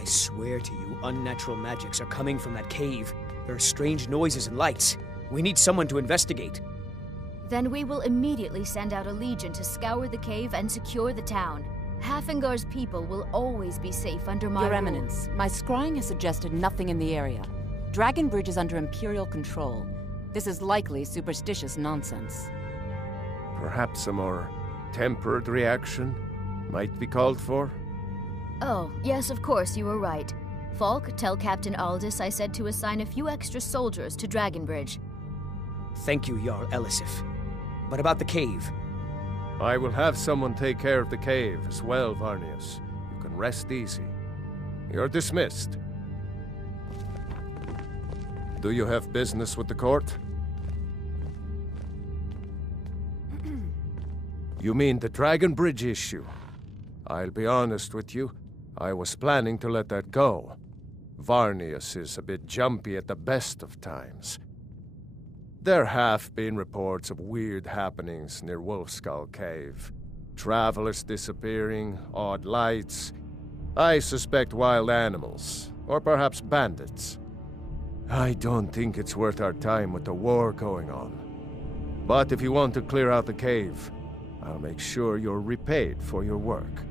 I swear to you, unnatural magics are coming from that cave. There are strange noises and lights. We need someone to investigate. Then we will immediately send out a legion to scour the cave and secure the town. Hafengar's people will always be safe under my Your rule. Eminence, my scrying has suggested nothing in the area. Dragon Bridge is under Imperial control. This is likely superstitious nonsense. Perhaps a more tempered reaction might be called for? Oh, yes, of course, you were right. Falk, tell Captain Aldous I said to assign a few extra soldiers to Dragon Bridge. Thank you, Jarl Elisif. But about the cave? I will have someone take care of the cave as well, Varnius. You can rest easy. You're dismissed. Do you have business with the court? You mean the Dragon Bridge issue? I'll be honest with you. I was planning to let that go. Varnius is a bit jumpy at the best of times. There have been reports of weird happenings near Wolfskull Cave. Travelers disappearing, odd lights. I suspect wild animals, or perhaps bandits. I don't think it's worth our time with the war going on. But if you want to clear out the cave, I'll make sure you're repaid for your work.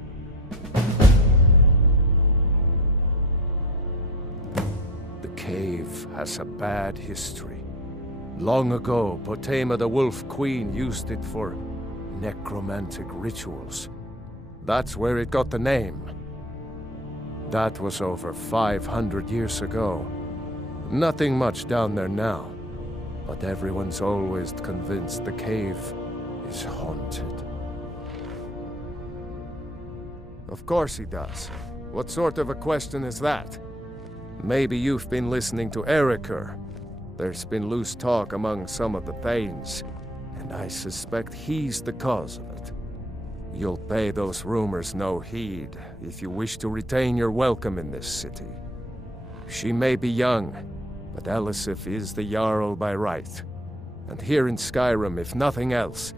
The cave has a bad history. Long ago, Potema the Wolf Queen used it for necromantic rituals. That's where it got the name. That was over 500 years ago. Nothing much down there now, but everyone's always convinced the cave is haunted. Of course he does. What sort of a question is that? Maybe you've been listening to Erikr. There's been loose talk among some of the Thanes, and I suspect he's the cause of it. You'll pay those rumors no heed if you wish to retain your welcome in this city. She may be young, but Elisif is the Jarl by right. And here in Skyrim, if nothing else,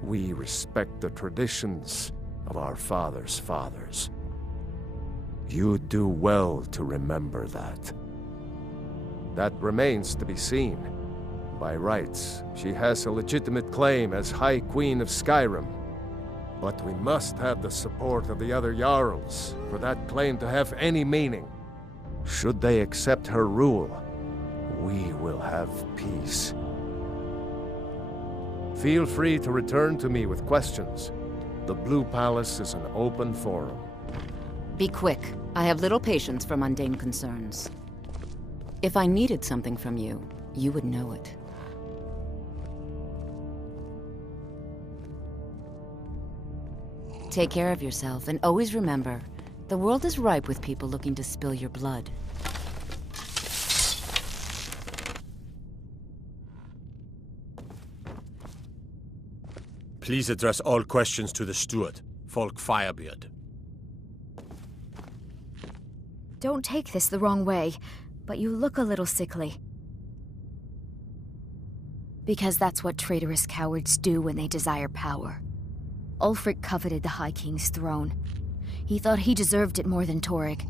we respect the traditions of our fathers' fathers. You'd do well to remember that. That remains to be seen. By rights, she has a legitimate claim as High Queen of Skyrim. But we must have the support of the other Jarls for that claim to have any meaning. Should they accept her rule, we will have peace. Feel free to return to me with questions. The Blue Palace is an open forum. Be quick. I have little patience for mundane concerns. If I needed something from you, you would know it. Take care of yourself, and always remember, the world is ripe with people looking to spill your blood. Please address all questions to the steward, Falk Firebeard. Don't take this the wrong way, but you look a little sickly. Because that's what traitorous cowards do when they desire power. Ulfric coveted the High King's throne. He thought he deserved it more than Torrig.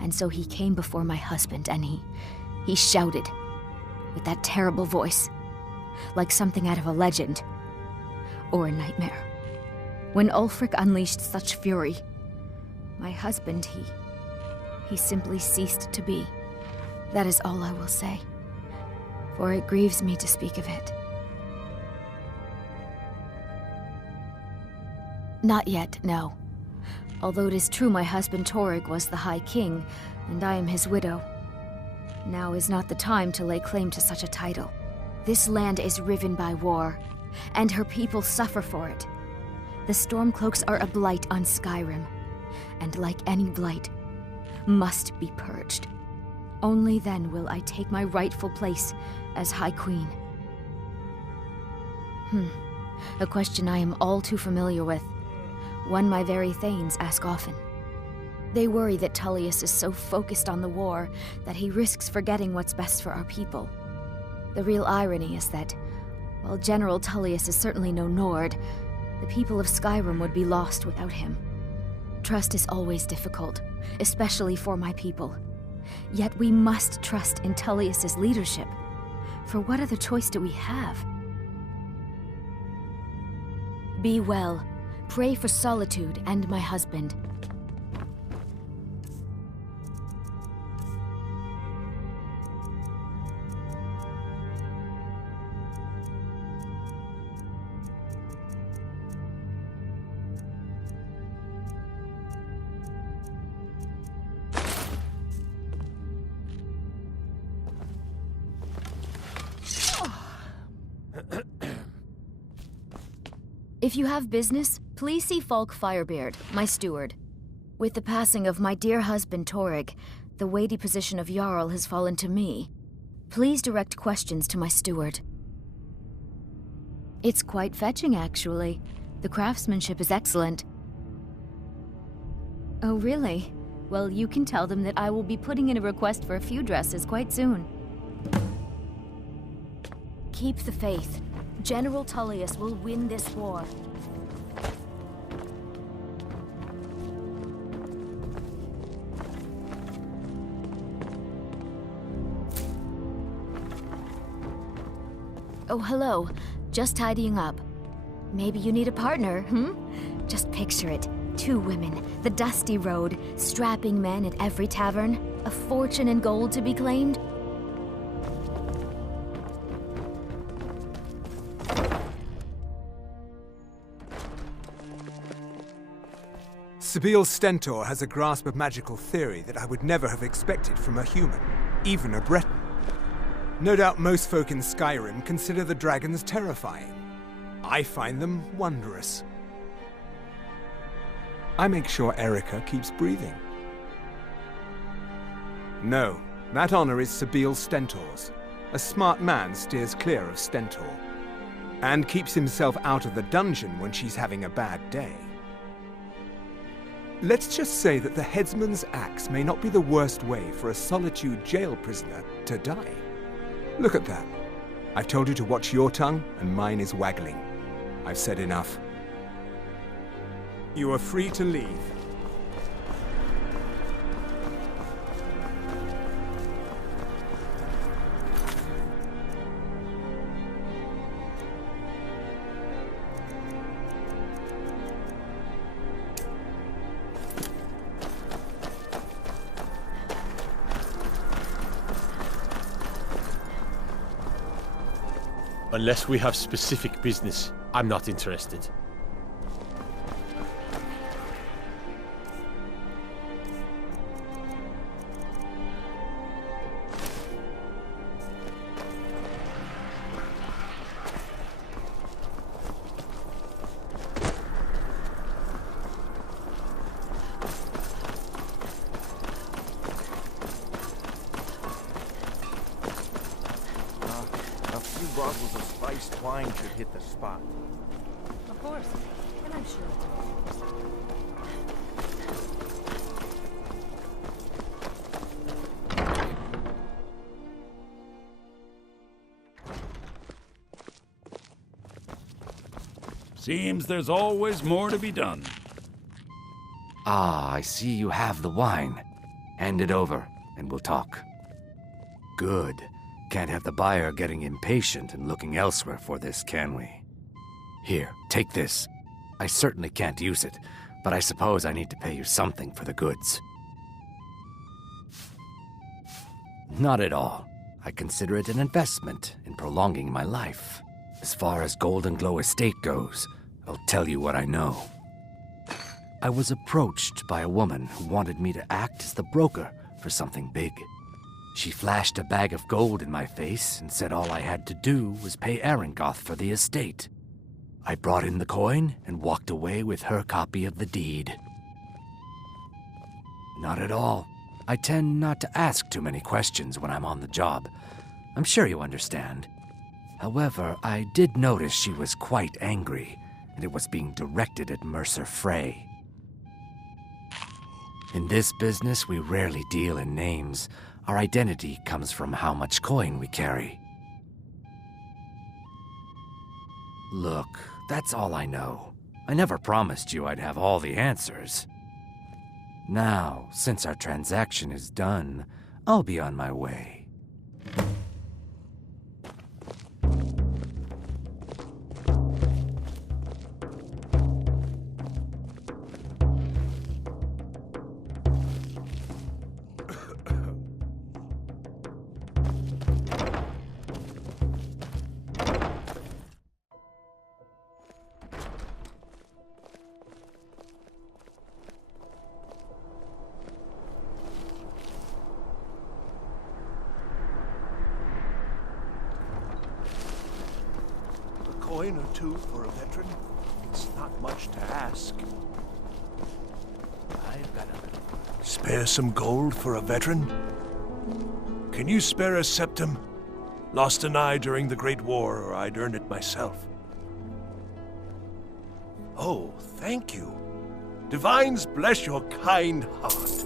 And so he came before my husband and he shouted with that terrible voice, like something out of a legend or a nightmare. When Ulfric unleashed such fury, my husband, he simply ceased to be. That is all I will say, for it grieves me to speak of it. Not yet, no. Although it is true my husband Torrig was the High King, and I am his widow. Now is not the time to lay claim to such a title. This land is riven by war, and her people suffer for it. The Stormcloaks are a blight on Skyrim, and like any blight, must be purged. Only then will I take my rightful place as High Queen. A question I am all too familiar with. One my very Thanes ask often. They worry that Tullius is so focused on the war that he risks forgetting what's best for our people. The real irony is that, while General Tullius is certainly no Nord, the people of Skyrim would be lost without him. Trust is always difficult, especially for my people. Yet we must trust in Tullius's leadership. For what other choice do we have? Be well. Pray for Solitude and my husband. If you have business, please see Falk Firebeard, my steward. With the passing of my dear husband Torrig, the weighty position of Jarl has fallen to me. Please direct questions to my steward. It's quite fetching, actually. The craftsmanship is excellent. Oh, really? Well, you can tell them that I will be putting in a request for a few dresses quite soon. Keep the faith. General Tullius will win this war. Oh, hello. Just tidying up. Maybe you need a partner, Just picture it. 2 women, the dusty road, strapping men at every tavern, a fortune in gold to be claimed. Sabeel Stentor has a grasp of magical theory that I would never have expected from a human, even a Breton. No doubt most folk in Skyrim consider the dragons terrifying. I find them wondrous. I make sure Erica keeps breathing. No, that honor is Sabeel Stentor's. A smart man steers clear of Stentor, and keeps himself out of the dungeon when she's having a bad day. Let's just say that the headsman's axe may not be the worst way for a Solitude jail prisoner to die. Look at that. I've told you to watch your tongue, and mine is waggling. I've said enough. You are free to leave. Unless we have specific business, I'm not interested. Bottles of spiced wine should hit the spot. Of course. And I'm sure it's Seems there's always more to be done. Ah, I see you have the wine. Hand it over, and we'll talk. Good. Can't have the buyer getting impatient and looking elsewhere for this, can we? Here, take this. I certainly can't use it, but I suppose I need to pay you something for the goods. Not at all. I consider it an investment in prolonging my life. As far as Golden Glow Estate goes, I'll tell you what I know. I was approached by a woman who wanted me to act as the broker for something big. She flashed a bag of gold in my face and said all I had to do was pay Arangoth for the estate. I brought in the coin and walked away with her copy of the deed. Not at all. I tend not to ask too many questions when I'm on the job. I'm sure you understand. However, I did notice she was quite angry, and it was being directed at Mercer Frey. In this business, we rarely deal in names. Our identity comes from how much coin we carry. Look, that's all I know. I never promised you I'd have all the answers. Now, since our transaction is done, I'll be on my way. Coin or two for a veteran? It's not much to ask. I've got a little. Spare some gold for a veteran? Can you spare a septum? Lost an eye during the Great War, or I'd earn it myself. Oh, thank you. Divines bless your kind heart.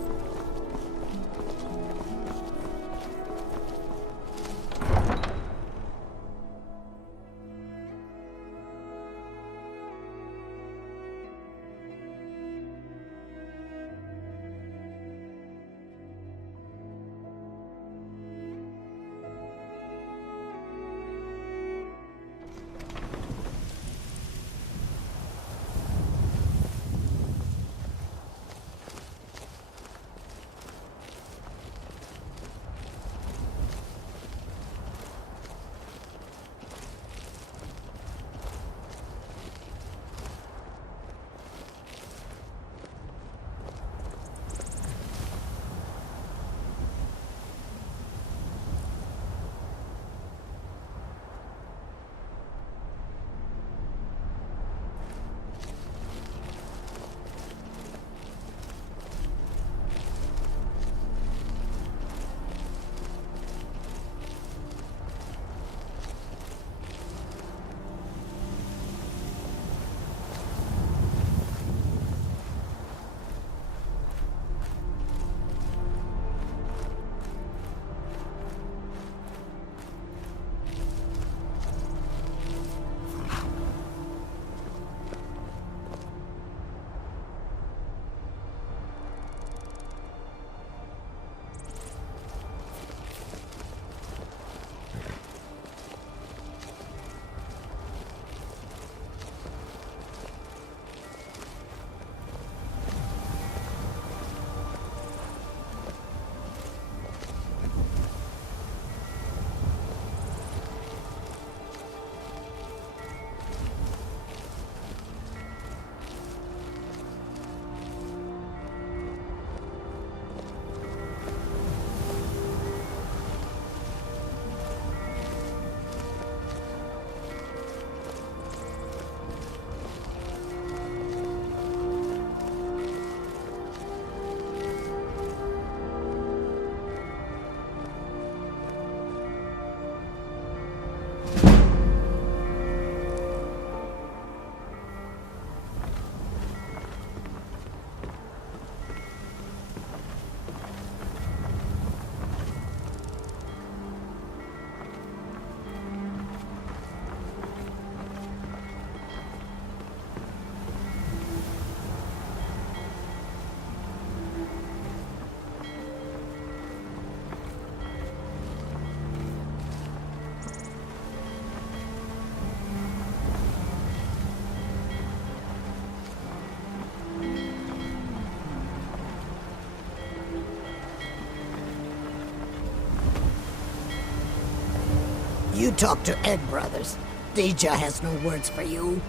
You talk to Ed Brothers. Deja has no words for you.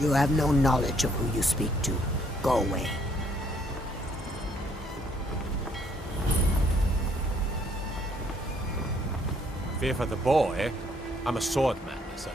You have no knowledge of who you speak to. Go away. Fear for the boy? I'm a swordman myself.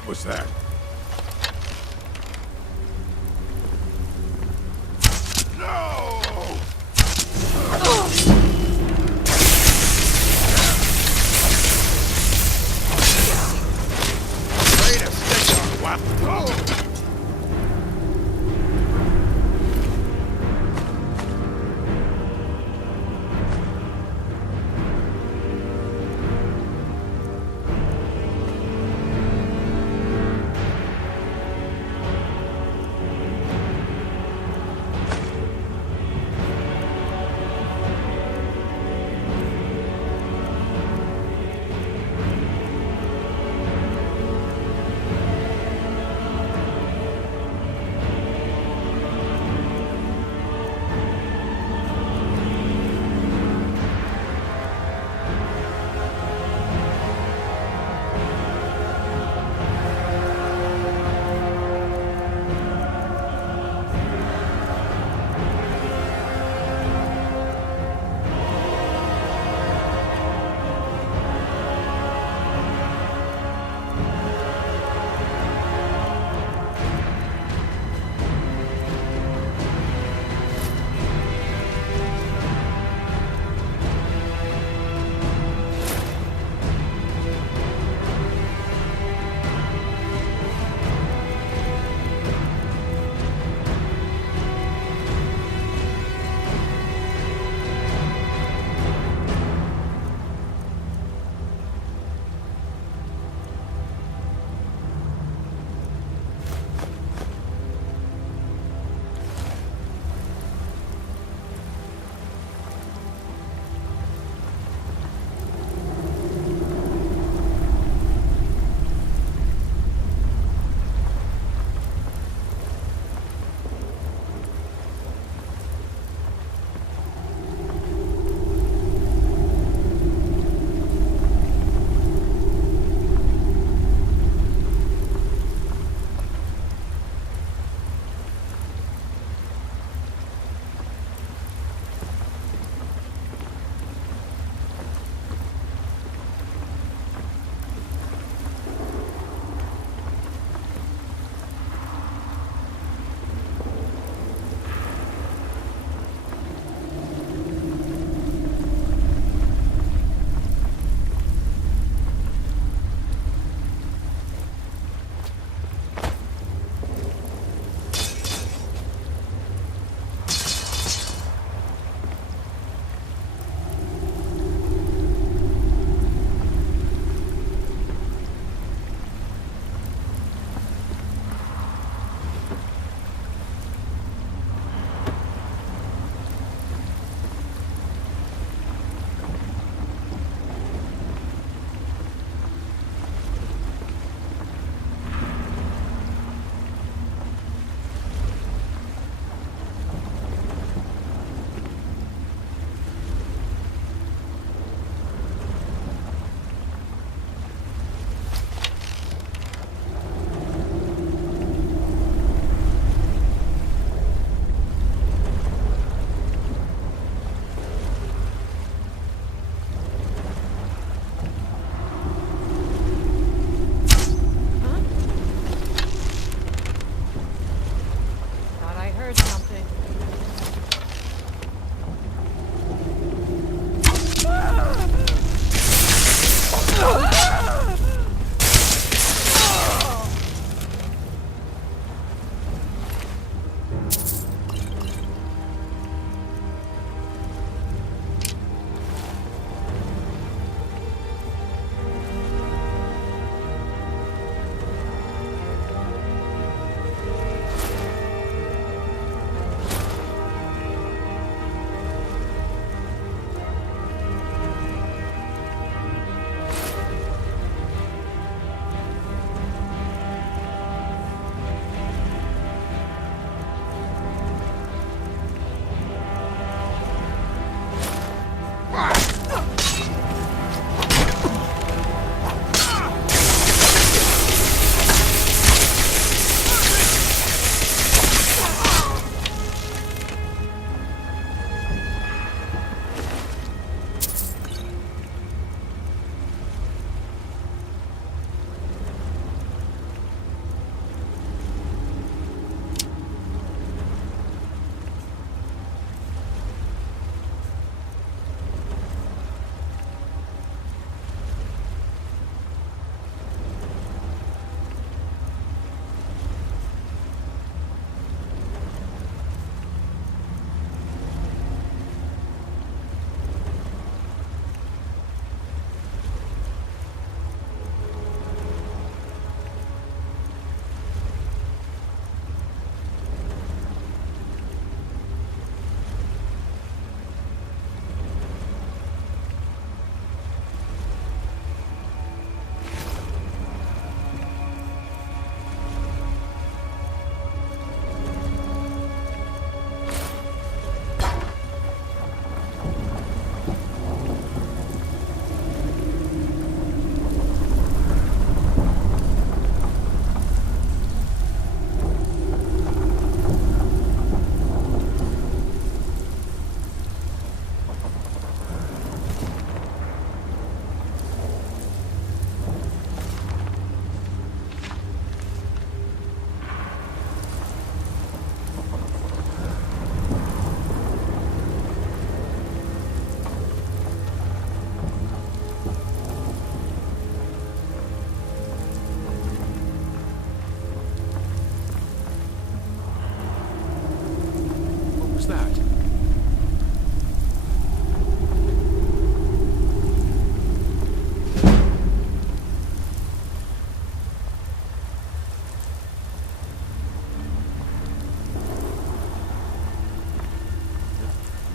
What was that?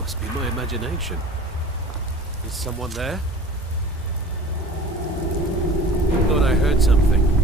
Must be my imagination. Is someone there? I thought I heard something.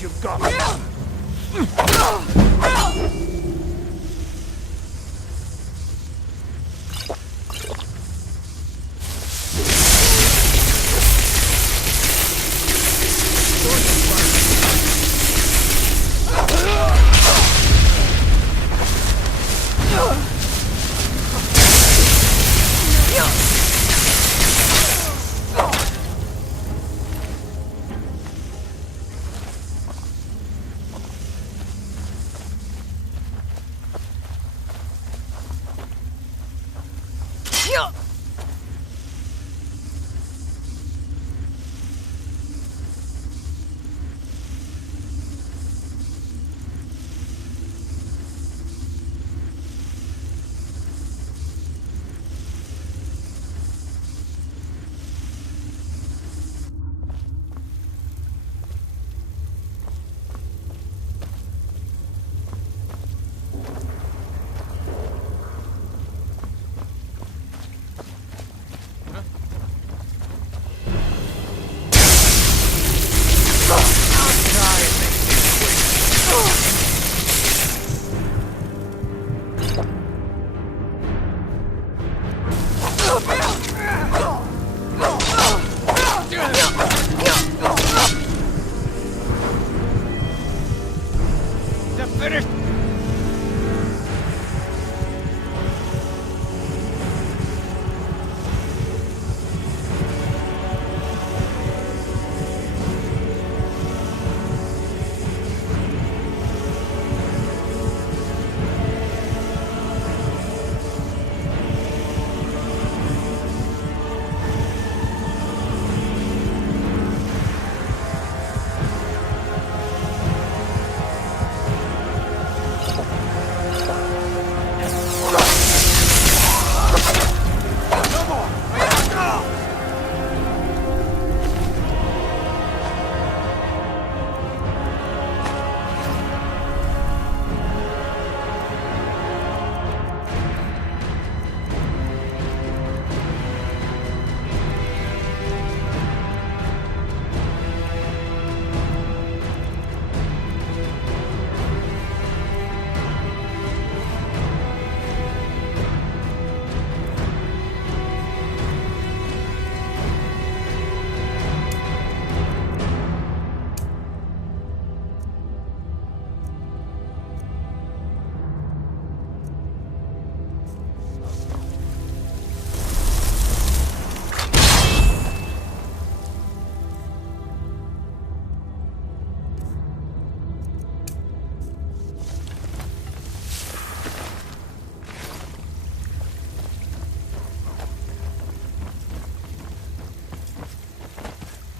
what you've got.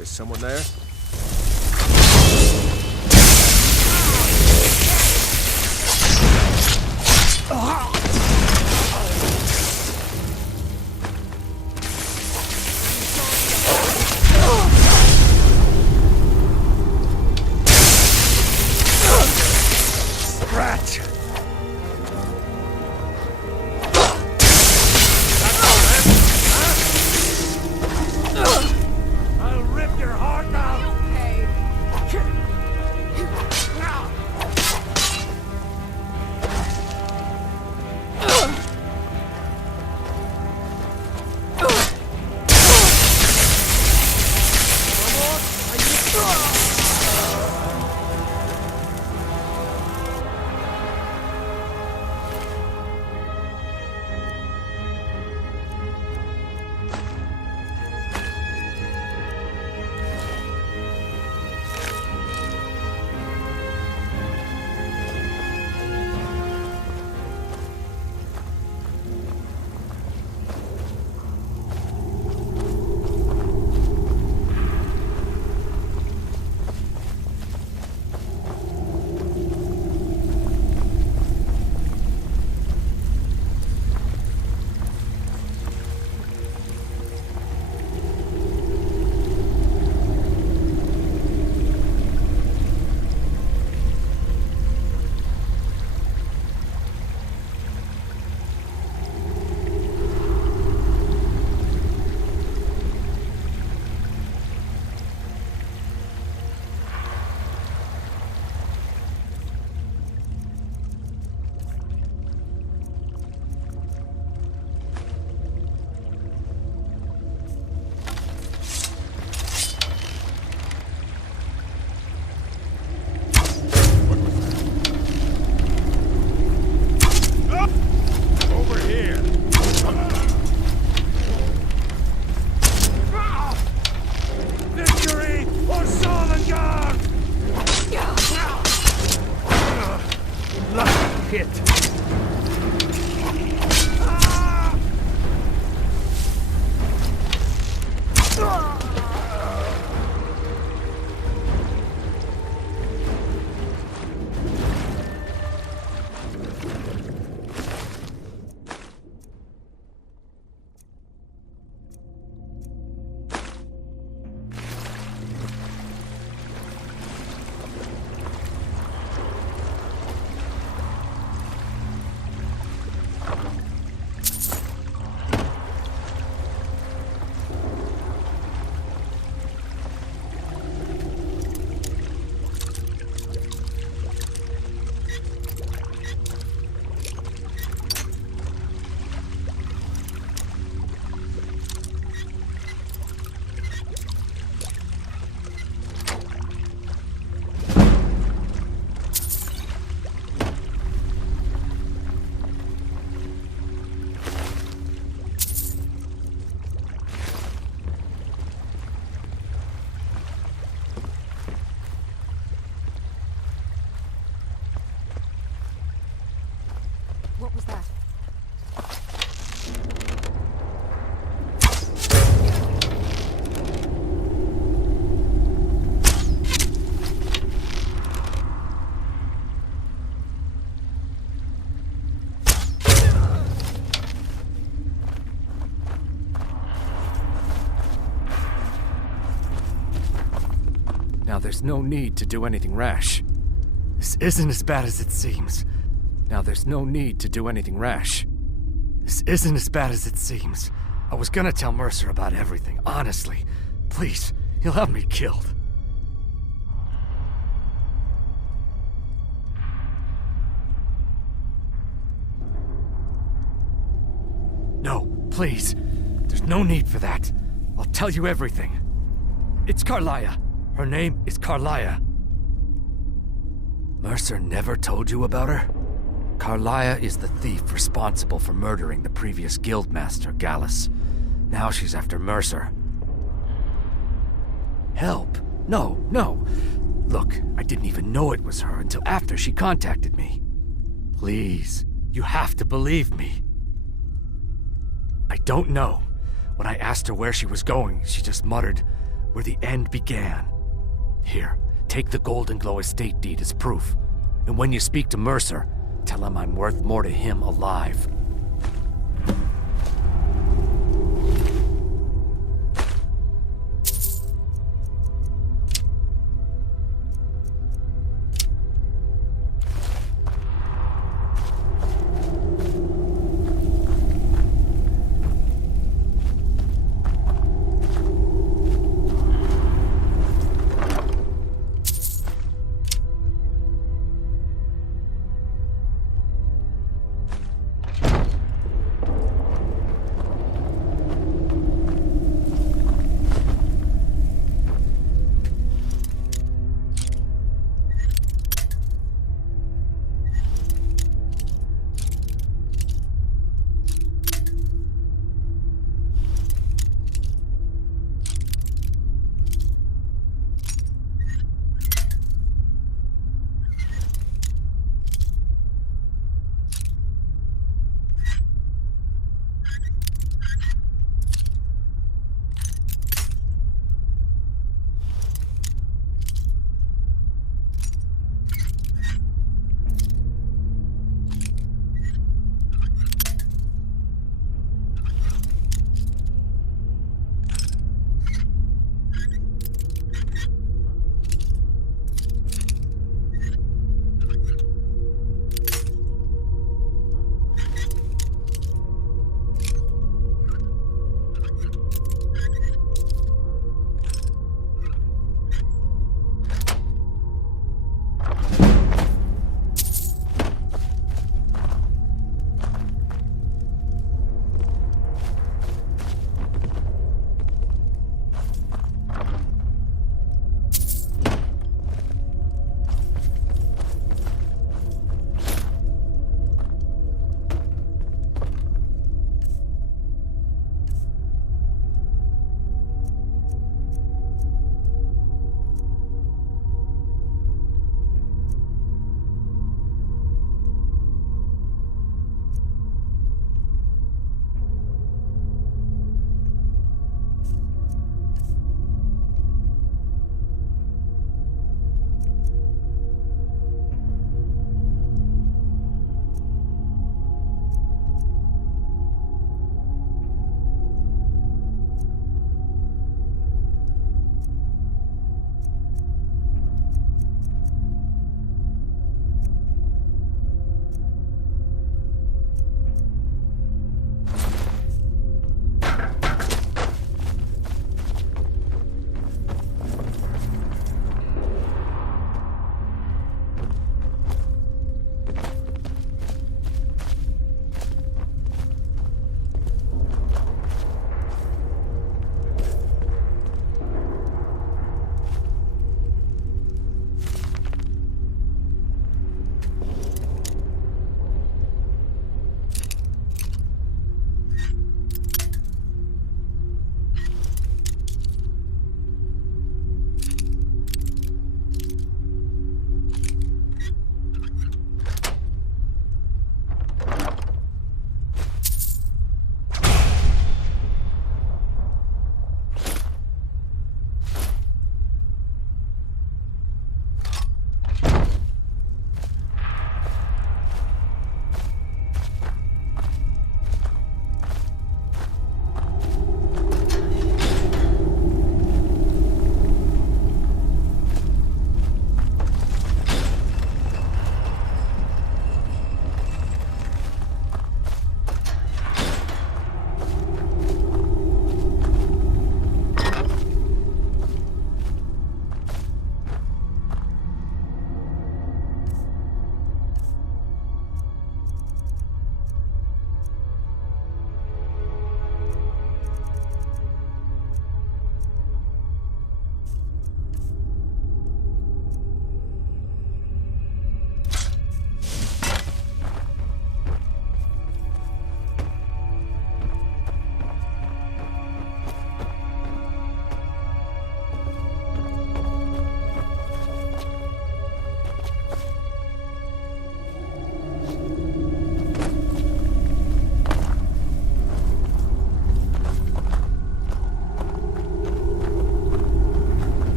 Is someone there? Rat! I'll rip your heart out! What was that? Now there's no need to do anything rash. This isn't as bad as it seems. Now there's no need to do anything rash. This isn't as bad as it seems. I was gonna tell Mercer about everything, honestly. Please, he'll have me killed. No, please. There's no need for that. I'll tell you everything. It's Carlia. Her name is Carlia. Mercer never told you about her? Carlia is the thief responsible for murdering the previous guildmaster, Gallus. Now she's after Mercer. Help? No, no. Look, I didn't even know it was her until after she contacted me. Please, you have to believe me. I don't know. When I asked her where she was going, she just muttered, "Where the end began." Here, take the Golden Glow estate deed as proof. And when you speak to Mercer, tell him I'm worth more to him alive.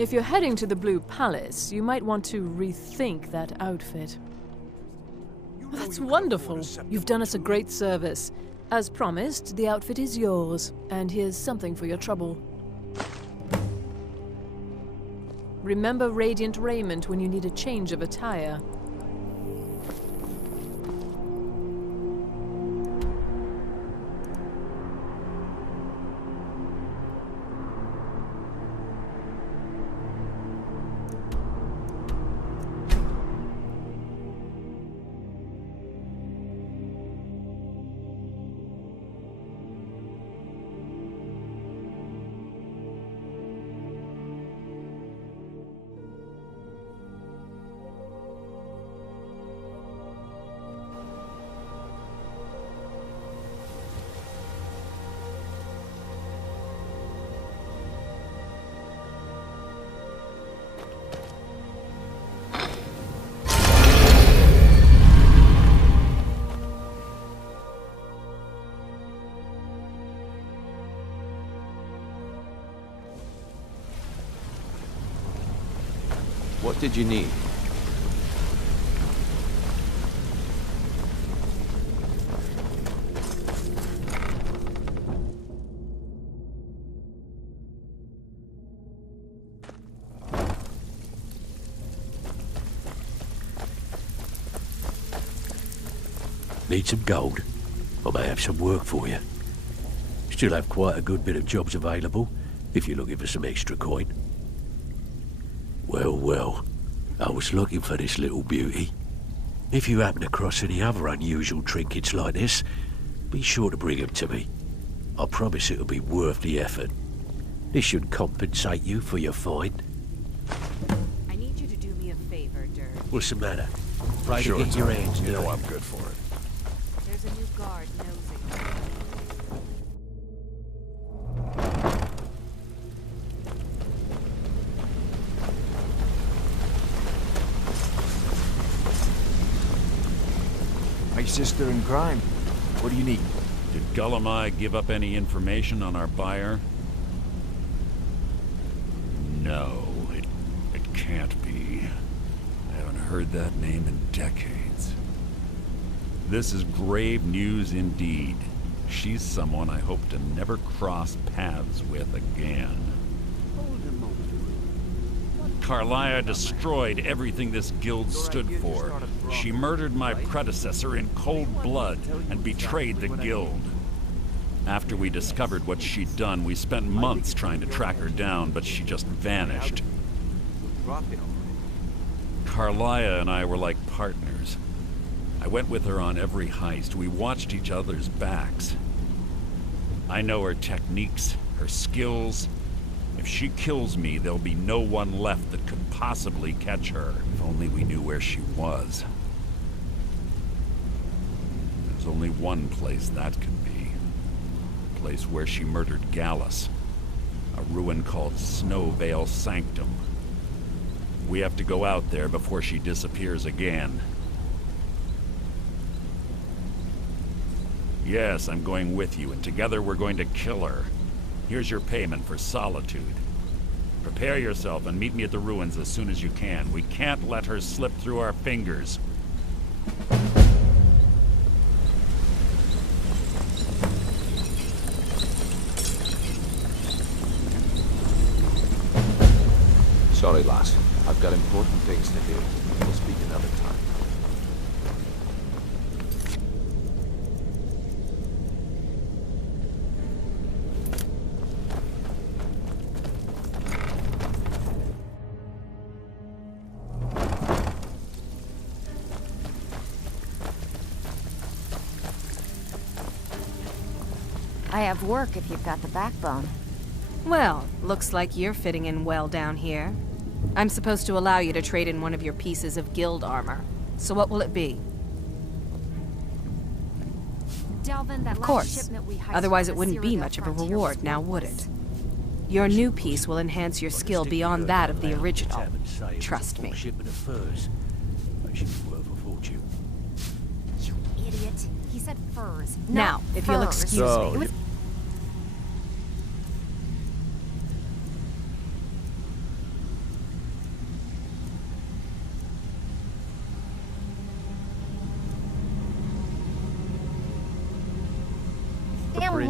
If you're heading to the Blue Palace, you might want to rethink that outfit. That's wonderful. You've done us a great service. As promised, the outfit is yours, and here's something for your trouble. Remember Radiant Raiment when you need a change of attire. What did you need? Need some gold? I may have some work for you. Still have quite a good bit of jobs available, if you're looking for some extra coin. Well, I was looking for this little beauty. If you happen across any other unusual trinkets like this, be sure to bring them to me. I promise it'll be worth the effort. This should compensate you for your find. I need you to do me a favor, Dirk. What's the matter? Try Sure, to get your Tom. hands You know dirty. I'm good for it. There's a new guard nosing around. My sister in crime. What do you need? Did Gullamai give up any information on our buyer? No, it can't be. I haven't heard that name in decades. This is grave news indeed. She's someone I hope to never cross paths with again. Carlia destroyed everything this guild stood for. She murdered my predecessor in cold blood and betrayed the guild. After we discovered what she'd done, we spent months trying to track her down, but she just vanished. Carlia and I were like partners. I went with her on every heist. We watched each other's backs. I know her techniques, her skills. If she kills me, there'll be no one left that could possibly catch her. If only we knew where she was. There's only one place that could be. A place where she murdered Gallus. A ruin called Snowvale Sanctum. We have to go out there before she disappears again. Yes, I'm going with you, and together we're going to kill her. Here's your payment for solitude. Prepare yourself and meet me at the ruins as soon as you can. We can't let her slip through our fingers. Sorry, lass. I've got important things to do. We'll speak another time. I have work if you've got the backbone. Well, looks like you're fitting in well down here. I'm supposed to allow you to trade in one of your pieces of guild armor. So what will it be? Of course. Otherwise it wouldn't be much of a reward, now would it? Your new piece will enhance your skill beyond that of the original. Trust me. Shipment of furs. Makes you worth a fortune. You idiot. He said furs. Now, if you'll excuse So, me.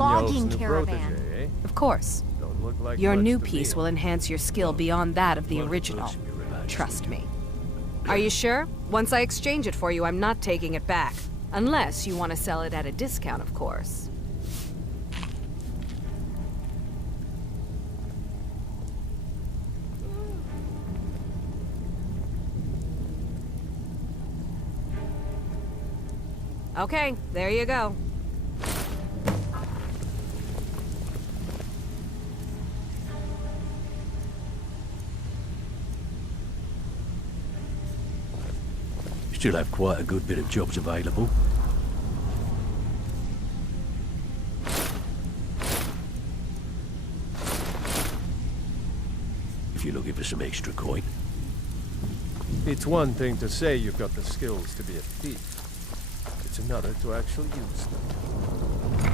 logging new caravan. protege, eh? Of course. Don't look like Your much new to piece me. will enhance your skill beyond that of the original. Trust me. Are you sure? Once I exchange it for you, I'm not taking it back. Unless you want to sell it at a discount, of course. Okay, there you go. Still have quite a good bit of jobs available. If you're looking for some extra coin. It's one thing to say you've got the skills to be a thief. It's another to actually use them.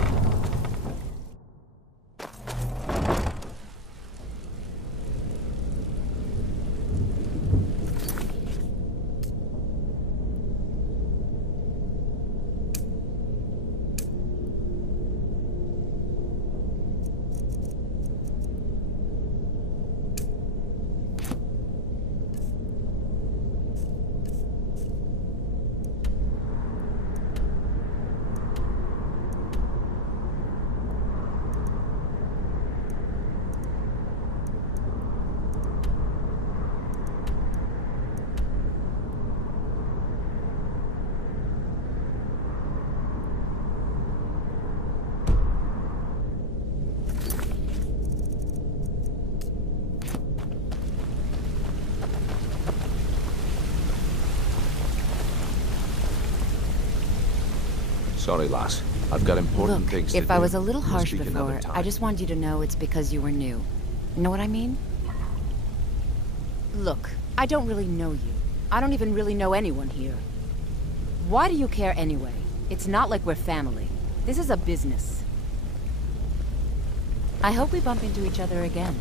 Sorry, lass. I've got important Look, things to do. if I was a little We'll harsh speak another before, time. I just want you to know it's because you were new. Know what I mean? Look, I don't really know you. I don't even really know anyone here. Why do you care anyway? It's not like we're family. This is a business. I hope we bump into each other again.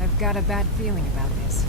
I've got a bad feeling about this.